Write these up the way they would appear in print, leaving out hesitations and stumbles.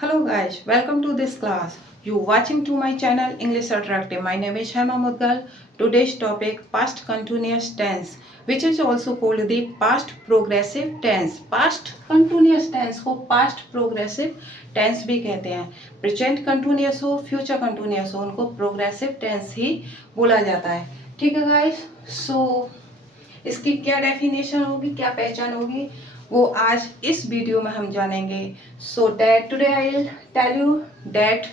Hello guys, welcome to this class. You watching to my channel English Attractive. My name is Shaima Mudgal. Today's topic past continuous tense, which is also called the past progressive tense. Past continuous tense को past progressive tense भी कहते हैं. Present continuous हो, future continuous हो, उनको progressive tense ही बोला जाता है. ठीक है guys? So इसकी क्या डेफिनेशन होगी, क्या पहचान होगी, वो आज इस वीडियो में हम जानेंगे. So that today I will tell you that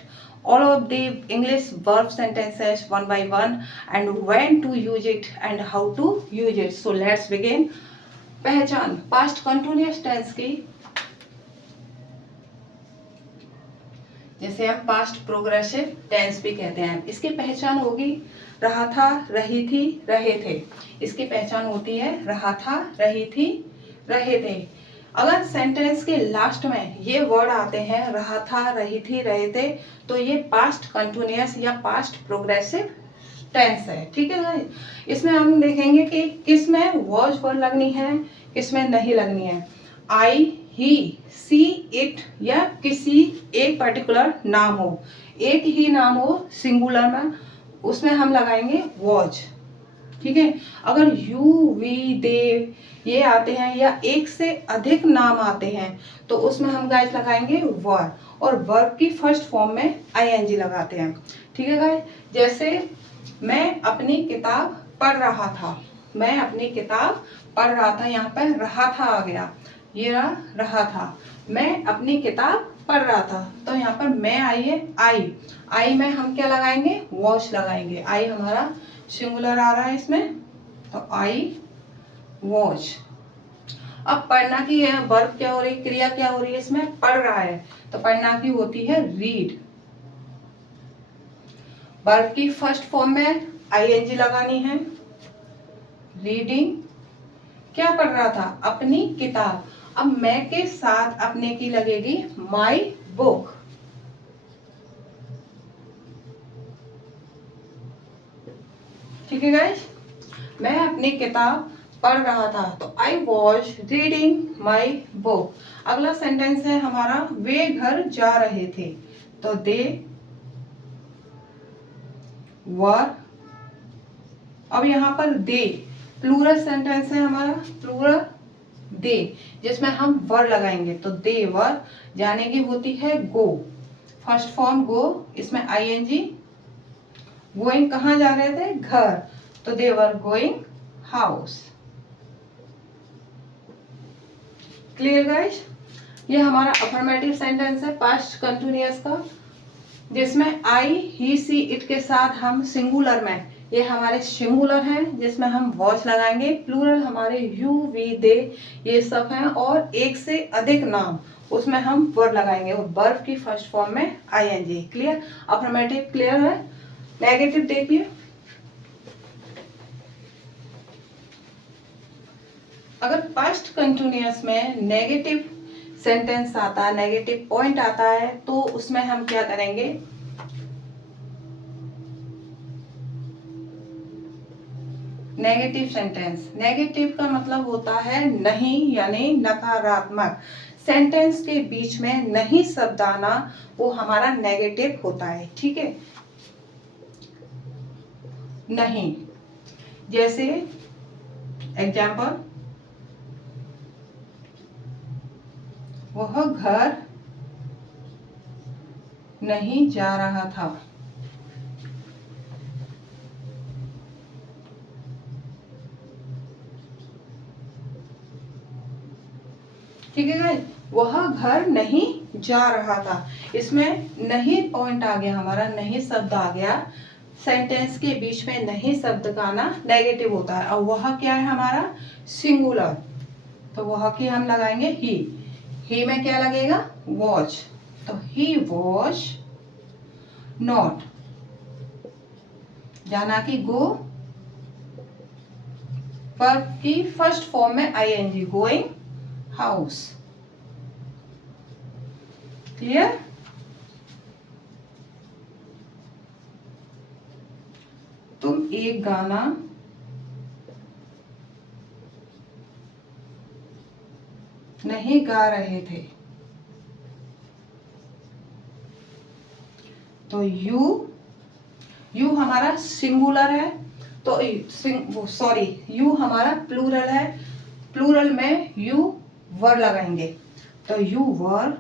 all of the English verb sentences one by one and when to use it and how to use it. So let's begin. पहचान past continuous tense की, जैसे हम past progressive tense भी कहते हैं. इसकी पहचान होगी रहा था, रही थी, रहे थे. इसकी पहचान होती है रहा था, रही थी, रहे थे. अगर सेंटेंस के लास्ट में ये वर्ड आते हैं रहा था, रही थी, रहे थे, तो ये पास्ट कंटिन्यूअस या पास्ट प्रोग्रेसिव टेंस है. ठीक है गाइस? इसमें हम देखेंगे कि किस में वॉज वर्ड लगनी है, किस में नहीं लगनी है. आई, ही, सी, इट या किसी एक पर्टिकुलर नाम हो, एक ही नाम हो सिंगुलर में, उसमें हम लगाएंगे वॉज. ठीक है? अगर यू, वी, दे ये आते हैं या एक से अधिक नाम आते हैं तो उसमें हम गाइस लगाएंगे वर, और वर्ब की फर्स्ट फॉर्म में आईएनजी लगाते हैं. ठीक है गाइस? जैसे मैं अपनी किताब पढ़ रहा था, मैं अपनी किताब पढ़ रहा था, यहाँ पर रहा था आ गया, ये रहा था. मैं अपनी किताब पढ़ रहा था, तो यहाँ पर मैं आई है, आई. आई में हम क्या लगाएंगे, वॉच लगाएंगे. आई हमारा सिंगुलर आ रहा है इसमें, तो आई वॉच. अब पढ़ना की वर्ब क्या हो रही, क्रिया क्या हो रही है, इसमें पढ़ रहा है, तो पढ़ना की होती है रीड. वर्ब की फर्स्ट फॉर्म में आईएनजी लगानी है. रीडिंग. क्या पढ़ रहा था, अपनी किताब. अब मैं के साथ अपने की लगेगी माई बुक. ठीक है गाइस? मैं अपनी किताब पढ़ रहा था, तो I was reading my book. अगला सेंटेंस है हमारा वे घर जा रहे थे, तो दे वर. अब यहाँ पर दे प्लूरल सेंटेंस है हमारा, प्लूरल दे, जिसमें हम वर लगाएंगे, तो दे वर. जाने की होती है गो, फर्स्ट फॉर्म गो, इसमें आईएनजी. गोइंग कहाँ जा रहे थे, घर, तो they were going house. Clear guys? ये हमारा अफर्मेटिव सेंटेंस है पास्ट कंटिन्यूअस का, जिसमें आई, ही, सी, इट के साथ हम सिंगुलर में, ये हमारे सिंगुलर हैं जिसमें हम वॉच लगाएंगे. प्लूरल हमारे यू, वी, दे ये सब हैं, और एक से अधिक नाम, उसमें हम वर्ब लगाएंगे, और वर्ब की फर्स्ट फॉर्म में आईएनजी. क्लियर? अफर्मेटिव क्लियर है. नेगेटिव देखिए, अगर पास्ट कंटिन्यूअस में नेगेटिव सेंटेंस आता है, नेगेटिव पॉइंट आता है, तो उसमें हम क्या करेंगे, नेगेटिव सेंटेंस. नेगेटिव का मतलब होता है नहीं, यानी नकारात्मक. सेंटेंस के बीच में नहीं शब्द आना, वो हमारा नेगेटिव होता है. ठीक है? नहीं, जैसे एग्जाम्पल, वह घर नहीं जा रहा था. ठीक है गाइस? वह घर नहीं जा रहा था, इसमें नहीं पॉइंट आ गया हमारा, नहीं शब्द आ गया. सेंटेंस के बीच में नहीं शब्द का आना नेगेटिव होता है, और वह क्या है हमारा सिंगुलर, तो वह की हम लगाएंगे ही. ही में क्या लगेगा, वॉच, तो ही वॉच नॉट. जाना कि गो, वर्ब की फर्स्ट फॉर्म में आईएनजी, गोइंग हाउस. क्लियर? तुम एक गाना नहीं गा रहे थे. तो यू हमारा सिंगुलर है, तो सॉरी यू हमारा प्लूरल है, प्लूरल में यू वर लगाएंगे, तो यू वर।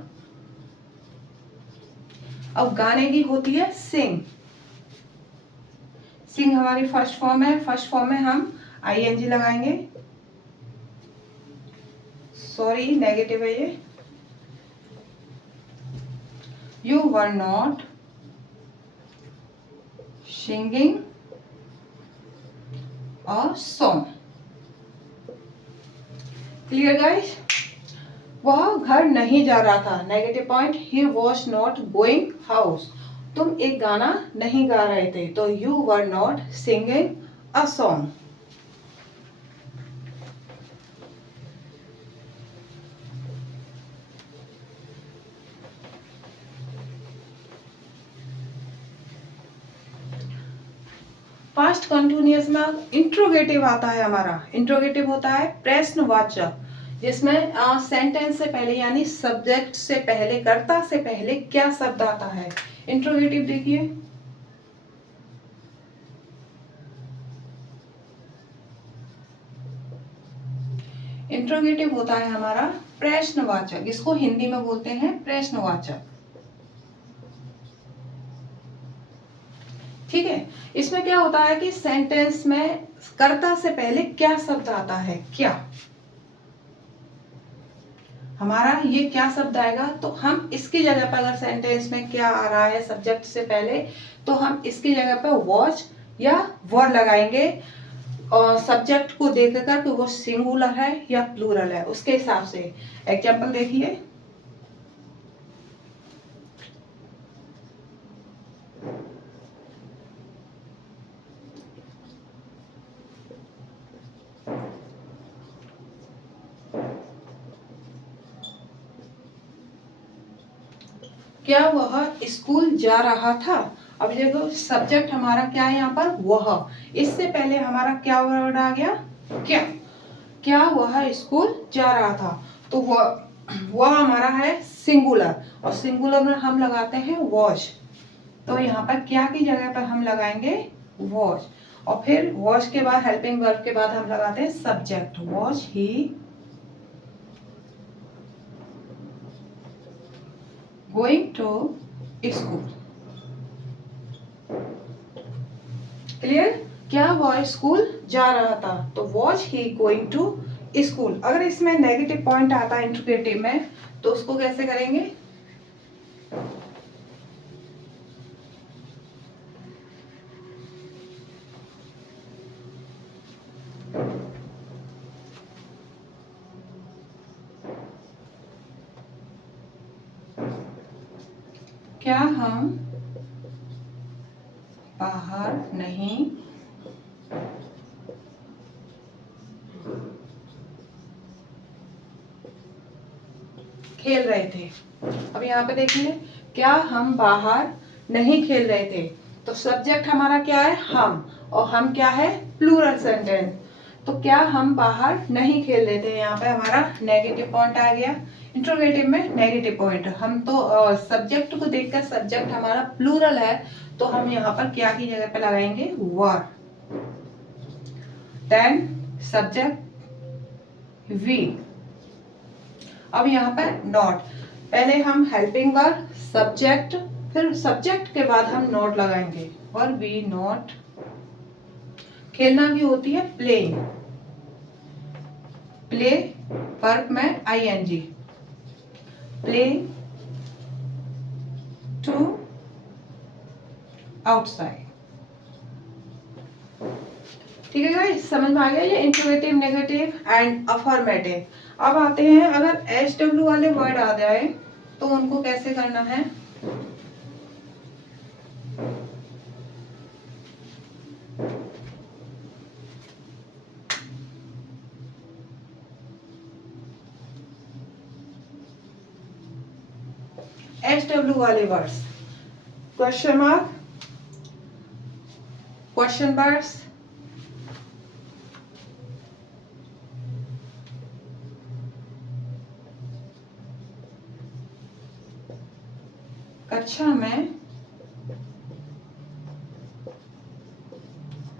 अब गाने की होती है सिंग, सिंग हमारी फर्स्ट फॉर्म है, फर्स्ट फॉर्म में हम आईएनजी लगाएंगे, सॉरी नेगेटिव है ये, you were not singing a song. Clear guys? वह घर नहीं जा रहा था, negative point, he was not going house, तुम एक गाना नहीं गा रहे थे, तो you were not singing a song. Past continuous में इंट्रोगेटिव आता है हमारा, इंट्रोगेटिव होता है प्रश्नवाचक, जिसमें सेंटेंस से पहले यानी सब्जेक्ट से पहले, कर्ता से पहले क्या शब्द आता है। इंट्रोगेटिव देखिए, इंट्रोगेटिव होता है हमारा प्रश्नवाचक, इसको हिंदी में बोलते हैं प्रश्नवाचक। ठीक है, इसमें क्या होता है कि सेंटेंस में कर्ता से पहले क्या शब्द आता है, क्या, हमारा ये क्या शब्द आएगा, तो हम इसकी जगह पर, अगर सेंटेंस में क्या आ रहा है सब्जेक्ट से पहले, तो हम इसकी जगह पर वॉच या वर लगाएंगे, और सब्जेक्ट को देखकर कि वो सिंगुलर है या प्लूरल है, उसके हिसाब से। एग्जाम्पल देखिए, क्या वह स्कूल जा रहा था। अब देखो सब्जेक्ट हमारा क्या है यहाँ पर, वह, इससे पहले हमारा क्या वर्ड आ गया, क्या, क्या वह स्कूल जा रहा था, तो वह हमारा है सिंगुलर, और सिंगुलर में हम लगाते हैं वॉच, तो यहाँ पर क्या की जगह पर हम लगाएंगे वॉच, और फिर वॉच के बाद हेल्पिंग वर्ब के बाद हम लगाते हैं subject, was he going to school. Clear? क्या वह स्कूल जा रहा था, तो was he going to school. अगर इसमें नेगेटिव पॉइंट आता है इंट्रोगेटिव में, तो उसको कैसे करेंगे, क्या हम बाहर नहीं खेल रहे थे। अब यहाँ पे देखिए, क्या हम बाहर नहीं खेल रहे थे, तो सब्जेक्ट हमारा क्या है, हम, और हम क्या है, प्लूरल सेंटेंस, तो क्या हम बाहर नहीं खेल रहे थे, यहाँ पे हमारा नेगेटिव पॉइंट आ गया। इंट्रोगेटिव में नेगेटिव पॉइंट, हम तो सब्जेक्ट को देखकर, सब्जेक्ट हमारा प्लूरल है, तो हम यहाँ पर क्या की जगह पे लगाएंगे, वर, देन सब्जेक्ट वी। अब यहाँ पर नॉट, पहले हम हेल्पिंग वर्ब, सब्जेक्ट, फिर सब्जेक्ट के बाद हम नॉट लगाएंगे, और वी नॉट। खेलना भी होती है प्लेइंग, प्ले वर्ब में आईएनजी, प्ले टू आउटसाइड। ठीक है गाइस, समझ में आ गया ये इंट्रोगेटिव, नेगेटिव एंड अफर्मेटिव। अब आते हैं, अगर एच डब्ल्यू वाले वर्ड आ जाए तो उनको कैसे करना है। एच डब्ल्यू वाले words, question mark, question words, कक्षा में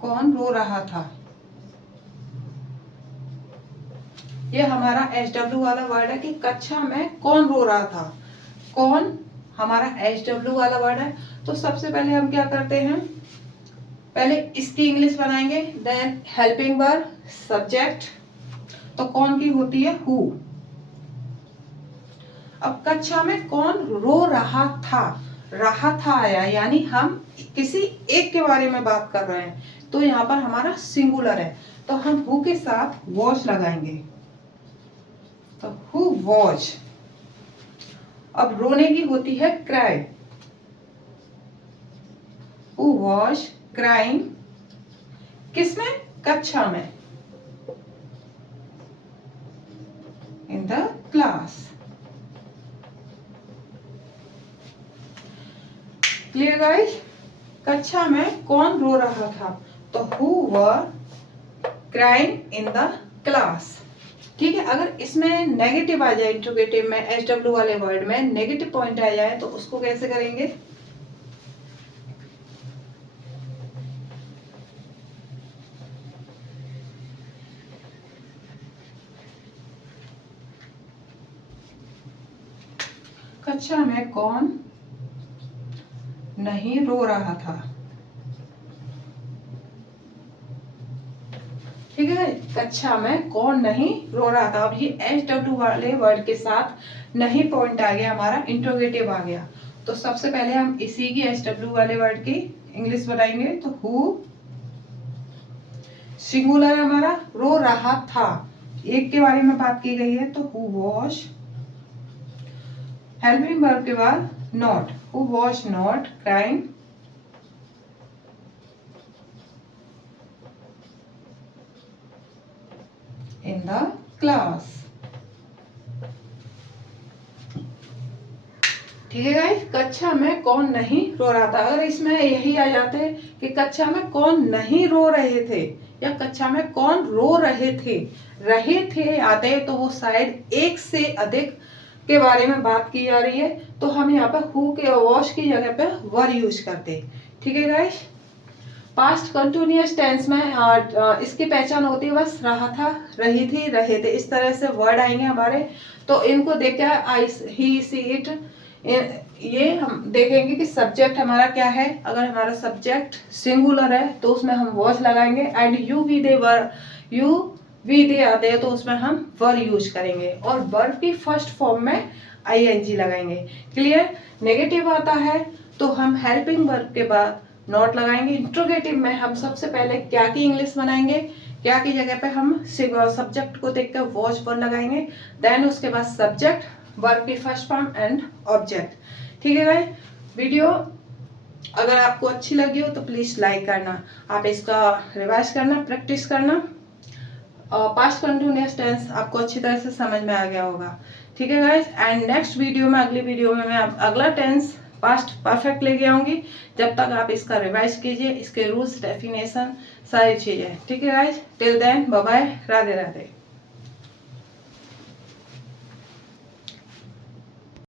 कौन रो रहा था। ये हमारा HW वाला वर्ड है कि कक्षा में कौन रो रहा था। कौन हमारा HW वाला वर्ड है। तो सबसे पहले हम क्या करते हैं, पहले इसकी इंग्लिश बनाएंगे, देन हेल्पिंग वर्ब, सब्जेक्ट। तो कौन की होती है हु। अब कक्षा में कौन रो रहा था, रहा था आया, यानी हम किसी एक के बारे में बात कर रहे हैं, तो यहाँ पर हमारा सिंगुलर है, तो हम हु के साथ वॉच लगाएंगे, तो हु वॉच। अब रोने की होती है क्राई, हु वॉच क्राइंग, किसमें, कक्षा में, in the class. Clear guys. कक्षा में कौन रो रहा था, तो who were crying in the class. ठीक है, अगर इसमें नेगेटिव आ जाए, इंट्रोगेटिव में HW वाले वर्ड में नेगेटिव पॉइंट आ जाए, तो उसको कैसे करेंगे। कक्षा में कौन नहीं रो रहा था। ठीक है, कक्षा में कौन नहीं रो रहा था। अब ये HW वाले वर्ड के साथ नहीं पॉइंट आ गया, हमारा इंट्रोगेटिव आ गया। तो सबसे पहले हम इसी की HW वाले वर्ड की इंग्लिश बनाएंगे। तो हु सिंगुलर हमारा, रो रहा था, एक के बारे में बात की गई है, तो हु वॉज। हेल्पिंग वर्ब के बाद not, who was not crying in the class. ठीक है गाइस, कक्षा में कौन नहीं रो रहा था। अगर इसमें यही आ जाते कि कक्षा में कौन नहीं रो रहे थे, या कक्षा में कौन रो रहे थे आते, तो वो शायद एक से अधिक के बारे में बात की जा रही है, तो हम यहाँ पे हु के वॉश की जगह पे वर यूज करते। ठीक है गाइस। पास्ट कंटिन्यूअस टेंस में इसकी पहचान होती है बस रहा था, रही थी, रहे थे, इस तरह से वर्ड आएंगे हमारे। तो इनको देख के आई, ही, सी, इट, ये हम देखेंगे कि सब्जेक्ट हमारा क्या है। अगर हमारा सब्जेक्ट सिंगुलर है तो उसमें हम वॉच लगाएंगे, and you we they were, you we they आते हैं तो उसमें हम वर यूज करेंगे, और वर्ब की फर्स्ट फॉर्म में ING लगाएंगे। क्लियर। नेगेटिव आता है तो हम हेल्पिंग वर्ब के बाद नॉट लगाएंगे। इंट्रोगेटिव में हम सबसे पहले क्या की इंग्लिश बनाएंगे, क्या की जगह पे हम सब्जेक्ट को देखकर वॉच पर लगाएंगे, देन उसके बाद सब्जेक्ट, वर्ब की फर्स्ट फॉर्म एंड ऑब्जेक्ट। ठीक है गाइस। वीडियो अगर आपको अच्छी लगी हो तो प्लीज लाइक करना, आप इसका रिवाइज करना, प्रैक्टिस करना, और पास्ट कंटिन्यूअस टेंस आपको अच्छी तरह से समझ में आ गया होगा। ठीक है गाइस। एंड नेक्स्ट वीडियो में, अगली वीडियो में मैं अगला टेंस पास्ट परफेक्ट लेके आऊंगी। जब तक आप इसका रिवाइज कीजिए, इसके रूल्स, डेफिनेशन, सारी चीजें। ठीक है guys. Till then bye bye, Radhe Radhe.